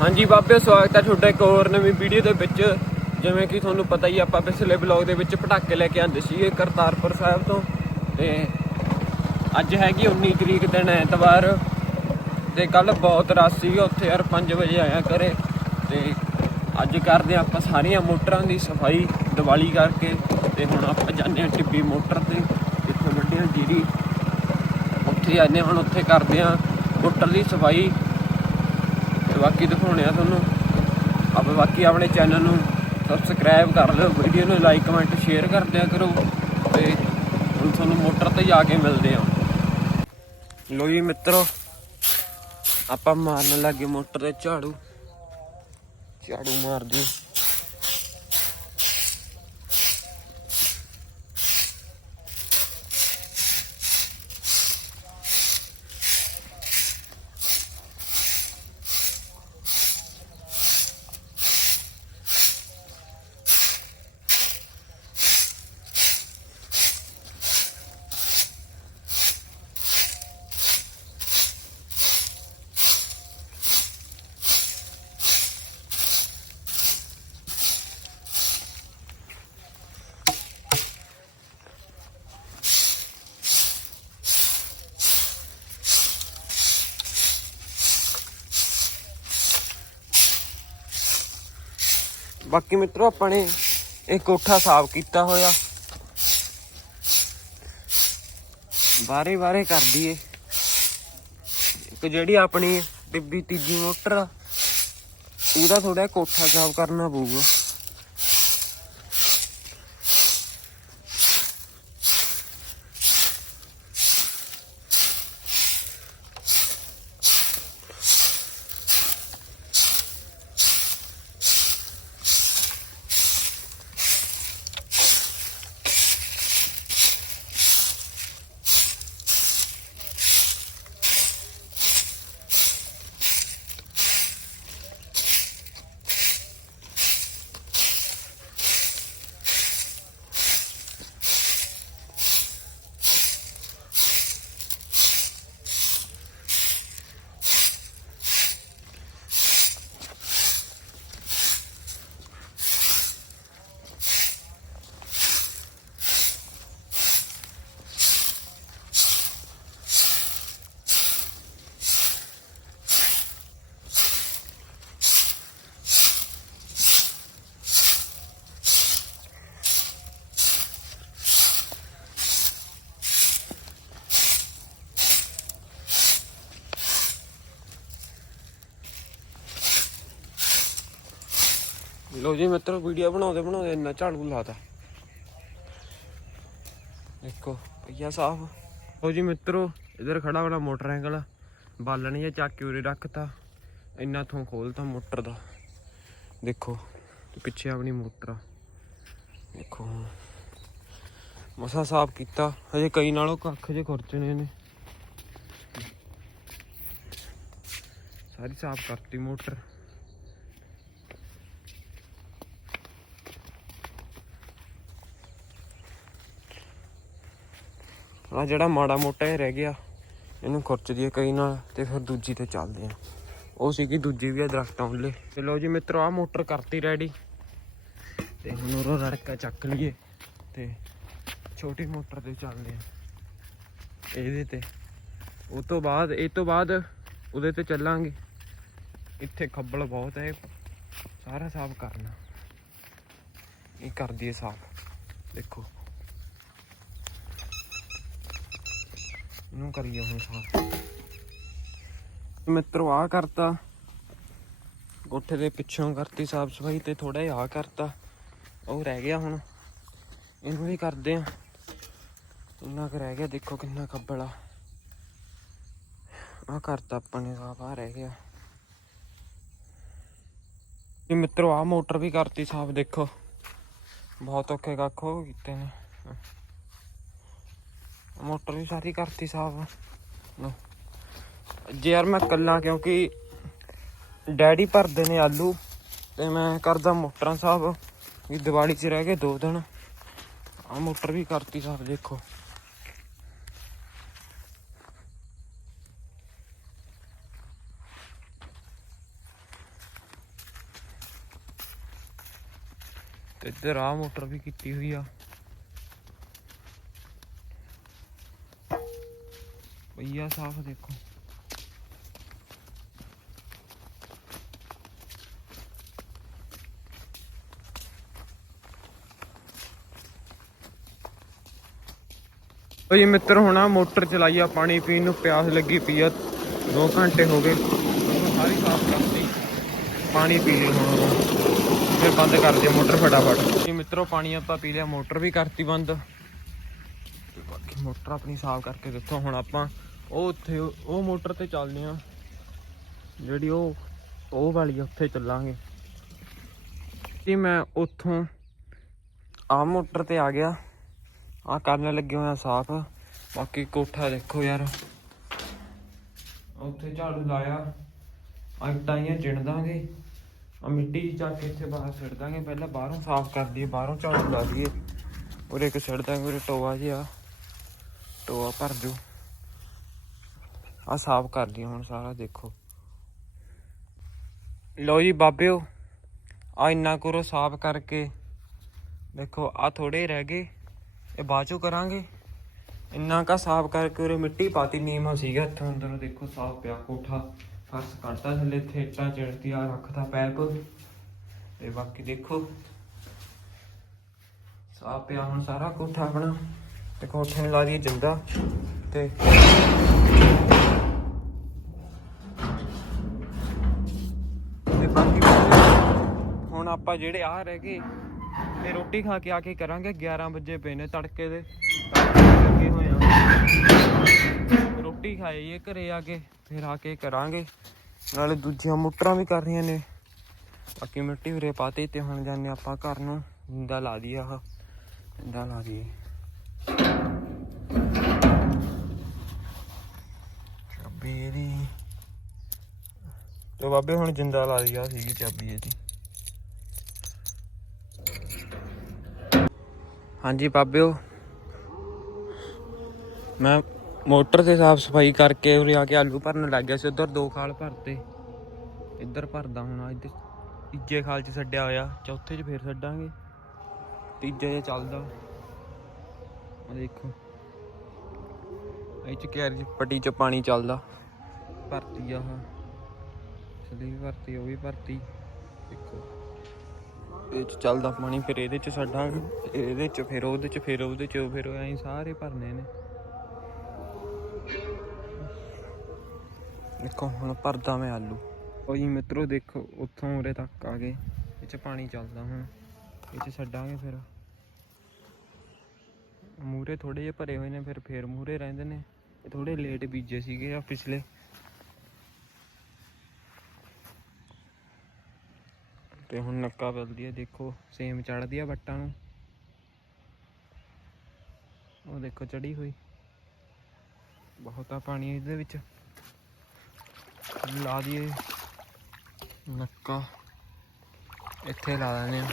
ਹਾਂਜੀ ਬਾਬੇ ਸਵਾਗਤ ਹੈ ਤੁਹਾਡਾ ਇੱਕ ਹੋਰ ਨਵੀਂ ਵੀਡੀਓ ਦੇ ਵਿੱਚ। ਜਿਵੇਂ ਕਿ ਤੁਹਾਨੂੰ ਪਤਾ ਹੀ ਆਪਾਂ ਪਿਛਲੇ ਬਲੌਗ ਦੇ ਵਿੱਚ ਪਟਾਕੇ ਲੈ ਕੇ ਆਂਦੇ ਸੀਗੇ ਕਰਤਾਰਪੁਰ ਸਾਹਿਬ ਤੋਂ। ਤੇ ਅੱਜ ਹੈਗੀ 19 ਤਰੀਕ ਦਿਨ ਐਤਵਾਰ ਤੇ ਕੱਲ ਬਹੁਤ ਰਸ਼ ਸੀਗਾ ਉੱਥੇ ਯਾਰ 5 ਵਜੇ ਆਇਆ ਕਰੇ ਤੇ ਅੱਜ ਕਰਦੇ ਹਾਂ ਆਪਾਂ ਸਾਰੀਆਂ ਮੋਟਰਾਂ ਦੀ ਸਫ਼ਾਈ ਦੀਵਾਲੀ ਕਰਕੇ। ਤੇ ਹੁਣ ਆਪਾਂ ਜਾਂਦੇ ਹਾਂ ਟਿੱਬੀ ਮੋਟਰ ਤੇ ਜਿੱਥੇ ਵੱਡੇ ਜੀਰੀ। ਉੱਥੇ ਜਾਂਦੇ ਹਾਂ, ਹੁਣ ਉੱਥੇ ਕਰਦੇ ਹਾਂ ਮੋਟਰ ਦੀ ਸਫ਼ਾਈ। ਬਾਕੀ ਦਿਖਾਉਣੇ ਆ ਤੁਹਾਨੂੰ। ਆਪਾਂ ਬਾਕੀ ਆਪਣੇ ਚੈਨਲ ਨੂੰ ਸਬਸਕ੍ਰਾਈਬ ਕਰ ਲਿਓ ਵੀਡੀਓ ਨੂੰ ਲਾਈਕ ਕਮੈਂਟ ਸ਼ੇਅਰ ਕਰ ਦਿਆ ਕਰੋ ਤੇ ਹੁਣ ਤੁਹਾਨੂੰ ਮੋਟਰ ਤੇ ਜਾ ਕੇ ਮਿਲਦੇ ਆ। ਲੋ ਜੀ ਮਿੱਤਰੋ, ਆਪਾਂ ਮਾਰਨ ਲੱਗੇ ਮੋਟਰ ਤੇ ਝਾੜੂ। ਝਾੜੂ ਮਾਰਦੇ ਬਾਕੀ ਮਿੱਤਰੋ ਆਪਾਂ ਨੇ ਇਹ ਕੋਠਾ ਸਾਫ਼ ਕੀਤਾ ਹੋਇਆ। ਬਾਰੇ ਬਾਰੇ ਕਰ ਦਈਏ। ਇੱਕ ਜਿਹੜੀ ਆਪਣੀ ਟਿੱਬੀ ਤੀਜੀ ਮੋਟਰ ਆ, ਉਹਦਾ ਥੋੜਾ ਕੋਠਾ ਸਾਫ਼ ਕਰਨਾ ਪਊਗਾ। ਲੋ ਜੀ ਮਿੱਤਰ ਵੀਡੀਓ ਬਣਾਉਂਦੇ ਬਣਾਉਂਦੇ ਇੰਨਾ ਝਾੜੂ ਲਾਤਾ। ਦੇਖੋ, ਪਈਆ ਸਾਫ਼। ਲੋ ਜੀ ਮਿੱਤਰੋ, ਇਧਰ ਖੜਾ ਵਾਲਾ ਮੋਟਰਸਾਈਕਲ, ਬਾਲਣ ਜਿਹਾ ਚੱਕ ਕੇ ਉਰੇ ਰੱਖਤਾ। ਇੰਨਾ ਥੋਂ ਖੋਲਤਾ ਮੋਟਰ ਦਾ। ਦੇਖੋ ਪਿੱਛੇ ਆਪਣੀ ਮੋਟਰ ਆ। ਦੇਖੋ ਮਸਾ ਸਾਫ਼ ਕੀਤਾ। ਹਜੇ ਕਈ ਨਾਲੋਂ ਕੱਖ ਜੇ ਖੁਰਚਣੇ ਨੇ ਸਾਰੀ ਸਾਫ਼ ਕਰਤੀ ਮੋਟਰ। ਆ ਜਿਹੜਾ ਮਾੜਾ ਮੋਟਾ ਇਹ ਰਹਿ ਗਿਆ, ਇਹਨੂੰ ਖੁਰਚ ਦਈਏ ਕਈ ਨਾਲ ਤੇ ਫਿਰ ਦੂਜੀ ਤੇ ਚੱਲਦੇ ਆ ਉਹ ਸੀਗੀ ਦੂਜੀ ਵੀ ਆ ਦਰਖਤਾਂ ਉੱਲੇ। ਤੇ ਲਓ ਜੀ ਮਿੱਤਰੋ ਆ ਮੋਟਰ ਕਰਤੀ ਰੈਡੀ। ਤੇ ਹੁਣ ਉਹ ਰੜਕਾ ਚੱਕ ਲਈਏ ਤੇ ਛੋਟੀ ਮੋਟਰ ਤੇ ਚੱਲਦੇ ਆ ਇਹਦੇ ਤੇ। ਉਹ ਤੋਂ ਬਾਅਦ, ਇਹ ਤੋਂ ਬਾਅਦ ਉਹਦੇ ਤੇ ਚੱਲਾਂਗੇ। ਇੱਥੇ ਖੱਬਲ ਬਹੁਤ ਹੈ, ਸਾਰਾ ਸਾਫ਼ ਕਰਨਾ। ਇਹ ਕਰ ਦਈਏ ਸਾਫ਼। ਦੇਖੋ। ਇਹਨੂੰ ਕਰੀਏ ਹੁਣ ਸਾਫ਼। ਮਿੱਤਰੋ ਆ ਕਰਤਾ। ਕੋਠੇ ਦੇ ਪਿੱਛੋਂ ਕਰਤੀ ਸਾਫ਼ ਸਫ਼ਾਈ ਤੇ ਥੋੜਾ ਜਿਹਾ ਆ ਕਰਤਾ। ਉਹ ਰਹਿ ਗਿਆ ਹੁਣ। ਇਹਨੂੰ ਵੀ ਕਰਦੇ ਆ। ਇੰਨਾ ਕੁ ਰਹਿ ਗਿਆ, ਦੇਖੋ ਕਿੰਨਾ ਖੱਬਲ ਆ। ਆ ਕਰਤਾ ਆਪਾਂ ਨੇ ਸਾਫ਼ ਆ ਰਹਿ ਗਿਆ। ਇਹ ਮਿੱਤਰੋ ਆ ਮੋਟਰ ਵੀ ਕਰਤੀ ਸਾਫ਼, ਦੇਖੋ। ਬਹੁਤ ਔਖੇ ਕੱਖ ਹੋ ਕੀਤੇ ਨੇ। ਮੋਟਰ ਵੀ ਸਾਰੀ ਕਰਤੀ ਸਾਫ਼। ਲੋ ਜੇ ਯਾਰ ਮੈਂ ਕੱਲਾ ਕਿਉਂਕਿ ਡੈਡੀ ਭਰਦੇ ਨੇ ਆਲੂ, ਤੇ ਮੈਂ ਕਰਦਾ ਮੋਟਰਾਂ ਸਾਫ਼। ਵੀ ਦੀਵਾਲੀ 'ਚ ਰਹਿ ਗਏ ਦੋ ਦਿਨ। ਆ ਮੋਟਰ ਵੀ ਕਰਤੀ ਸਾਫ਼, ਦੇਖੋ। ਤੇ ਇੱਧਰ ਆ ਮੋਟਰ ਵੀ ਕੀਤੀ ਹੋਈ ਆ। ਭਈਆ ਸਾਫ਼ ਦੇਖੋ ਓਏ ਮਿੱਤਰ, ਹੁਣਾ ਮੋਟਰ ਚਲਾਈ ਆ, ਪਾਣੀ ਪੀਣ ਨੂੰ ਪਿਆਸ ਲੱਗੀ ਪਈ ਆ। 2 ਘੰਟੇ ਹੋ ਗਏ। ਸਾਰੀ ਸਾਫ਼ ਕਰਤੀ ਪਾਣੀ ਪੀ ਲਈ ਹੁਣ ਫਿਰ ਬੰਦ ਕਰ ਦਿਓ ਮੋਟਰ ਫਟਾਫਟ। ਜੀ ਮਿੱਤਰੋ, ਪਾਣੀ ਆਪਾਂ ਪੀ ਲਿਆ, ਮੋਟਰ ਵੀ ਕਰਤੀ ਬੰਦ। ਤੇ ਬਾਕੀ ਮੋਟਰ ਆਪਣੀ ਸਾਫ਼ ਕਰਕੇ ਦੇਖੋ, ਹੁਣ ਆਪਾਂ ਉਹ ਉੱਥੇ ਉਹ ਮੋਟਰ ਤੇ ਚੱਲਦੇ ਆ ਜਿਹੜੀ ਉਹ ਉਹ ਵਾਲੀ ਆ, ਉੱਥੇ ਚੱਲਾਂਗੇ। ਜੀ ਮੈਂ ਉੱਥੋਂ ਆ ਮੋਟਰ ਤੇ ਆ ਗਿਆ। ਆ ਕਰਨ ਲੱਗੇ ਹੋਇਆ ਸਾਫ਼। ਬਾਕੀ ਕੋਠਾ ਦੇਖੋ ਯਾਰ। ਉੱਥੇ ਝਾੜੂ ਲਾਇਆ। ਆ ਟਾਈਆਂ ਚਿਣ ਦਾਂਗੇ ਆ ਮਿੱਟੀ ਚੱਕ ਕੇ ਇੱਥੇ ਬਾਹਰ ਸਿੱਟ ਦਾਂਗੇ। ਪਹਿਲਾਂ ਬਾਹਰੋਂ ਸਾਫ਼ ਕਰ ਦਈਏ ਬਾਹਰੋਂ ਝਾੜੂ ਲਾ ਦਈਏ। ਉਰੇ ਇੱਕ ਸਿੱਟ ਦਾਂਗੇ ਉਰੇ ਟੋਆ ਜਿਹਾ। ਟੋਆ ਭਰ ਜੂ ਆ ਸਾਫ਼ ਕਰ ਦਈਏ ਹੁਣ ਸਾਰਾ, ਦੇਖੋ। ਲਓ ਜੀ ਬਾਬਿਓ ਆ ਇੰਨਾ ਕਰੋ ਸਾਫ਼ ਕਰਕੇ, ਦੇਖੋ ਆ ਥੋੜੇ ਰਹਿ ਗਏ। ਇਹ ਬਾਅਦ ਚੋਂ ਕਰਾਂਗੇ। ਇੰਨਾ ਕਾ ਸਾਫ਼ ਕਰਕੇ ਉਰੇ ਮਿੱਟੀ ਪਾਤੀ, ਨੀਮਾ ਸੀਗਾ ਇੱਥੋਂ ਅੰਦਰੋਂ, ਦੇਖੋ, ਸਾਫ਼ ਪਿਆ ਕੋਠਾ। ਫਰਸ਼ ਕੱਢਤਾ ਥੱਲੇ ਥੇਟਾਂ ਚੜਤੀ ਆ ਰੱਖਦਾ ਪੈਪ ਤੇ ਬਾਕੀ ਦੇਖੋ, ਸਾਫ਼ ਪਿਆ ਹੁਣ ਸਾਰਾ ਕੋਠਾ ਆਪਣਾ। ਤੇ ਕੋਠੇ ਨੂੰ ਲਾ ਦਈਏ ਜਿੰਦਾ। ਤੇ ਆਪਾਂ ਜਿਹੜੇ ਆ ਰਹਿ ਗਏ, ਤੇ ਰੋਟੀ ਖਾ ਕੇ ਆ ਕੇ ਕਰਾਂਗੇ। 11 ਵਜੇ ਪਏ ਨੇ ਤੜਕੇ ਦੇ। ਲੱਗੇ ਹੋਏ ਆ ਰੋਟੀ ਖਾਈਏ ਘਰੇ ਆ ਕੇ, ਫਿਰ ਆ ਕੇ ਕਰਾਂਗੇ। ਨਾਲੇ ਦੂਜੀਆਂ ਮੋਟਰਾਂ ਵੀ ਕਰ ਰਹੀਆਂ ਨੇ। ਬਾਕੀ ਮਿੱਟੀ ਵੀਰੇ ਪਾਤੇ ਤੇ ਹੁਣ ਜਾਂਦੇ ਆਪਾਂ ਘਰ ਨੂੰ। ਜਿੰਦਾ ਲਾ ਦਈਏ ਆਹ। ਜਿੰਦਾ ਲਾ ਦਈਏ। ਚਾਬੀ ਇਹਦੀ। ਤੇ ਬਾਬੇ ਹੁਣ ਜਿੰਦਾ ਲਾ ਦਈਆ ਸੀਗੀ ਚਾਬੀ ਇਹਦੀ। ਹਾਂਜੀ ਬਾਬਿਓ। ਮੈਂ ਮੋਟਰ ਤੇ ਸਾਫ਼ ਸਫ਼ਾਈ ਕਰਕੇ ਉਰੇ ਆ ਕੇ ਆਲੂ ਭਰਨ ਲੱਗ ਗਿਆ ਸੀ, ਉਧਰ ਦੋ ਖਾਲ ਭਰਤੇ। ਇੱਧਰ ਭਰਦਾ ਹੁਣ, ਇੱਧਰ ਤੀਜੇ ਖਾਲ 'ਚ ਛੱਡਿਆ ਹੋਇਆ, ਚੌਥੇ 'ਚ ਫੇਰ ਛੱਡਾਂਗੇ। ਤੀਜੇ 'ਚ ਚੱਲਦਾ। ਆ ਦੇਖੋ। ਇਹ 'ਚ ਕੈਰੀ ਪੱਟੀ 'ਚ ਪਾਣੀ ਚੱਲਦਾ। ਭਰਤੀ ਆ ਆਹ। ਸਲੀ ਭਰਤੀ, ਉਹ ਵੀ ਭਰਤੀ। ਦੇਖੋ। ਇਹ 'ਚ ਚੱਲਦਾ ਪਾਣੀ, ਫਿਰ ਇਹਦੇ 'ਚ ਛੱਡਾਂਗੇ ਇਹਦੇ 'ਚ ਫਿਰ ਉਹਦੇ 'ਚ, ਫਿਰ ਉਹਦੇ 'ਚ, ਫਿਰ ਐਂ ਸਾਰੇ ਭਰਨੇ ਨੇ। ਦੇਖੋ, ਹੁਣ ਭਰਦਾ ਮੈਂ ਆਲੂ। ਉਹ ਜੀ ਮਿੱਤਰੋ, ਦੇਖੋ, ਉੱਥੋਂ ਉਰੇ ਤੱਕ ਆ ਗਏ। ਇਹ 'ਚ ਪਾਣੀ ਚੱਲਦਾ ਹੁਣ। ਇਹ 'ਚ ਛੱਡਾਂਗੇ ਫਿਰ। ਮੂਰੇ ਥੋੜੇ ਜਿਹੇ ਭਰੇ ਹੋਏ ਨੇ, ਫਿਰ ਫੇਰ ਮੂਰੇ ਰਹਿੰਦੇ ਨੇ। ਇਹ ਥੋੜੇ ਲੇਟ ਬੀਜੇ ਸੀਗੇ ਆ ਪਿਛਲੇ। ਤੇ ਹੁਣ ਨੱਕਾ ਬਦਲਦੀ ਹੈ ਦੇਖੋ, ਸੇਮ ਚੜਦੀ ਆ ਵੱਟਾਂ ਨੂੰ। ਉਹ ਦੇਖੋ ਚੜੀ ਹੋਈ। ਬਹੁਤਾ ਪਾਣੀ ਇਹਦੇ ਵਿੱਚ। ਲਾ ਦਈਏ। ਨੱਕਾ। ਇੱਥੇ ਲਾ ਦਿੰਦੇ ਆ।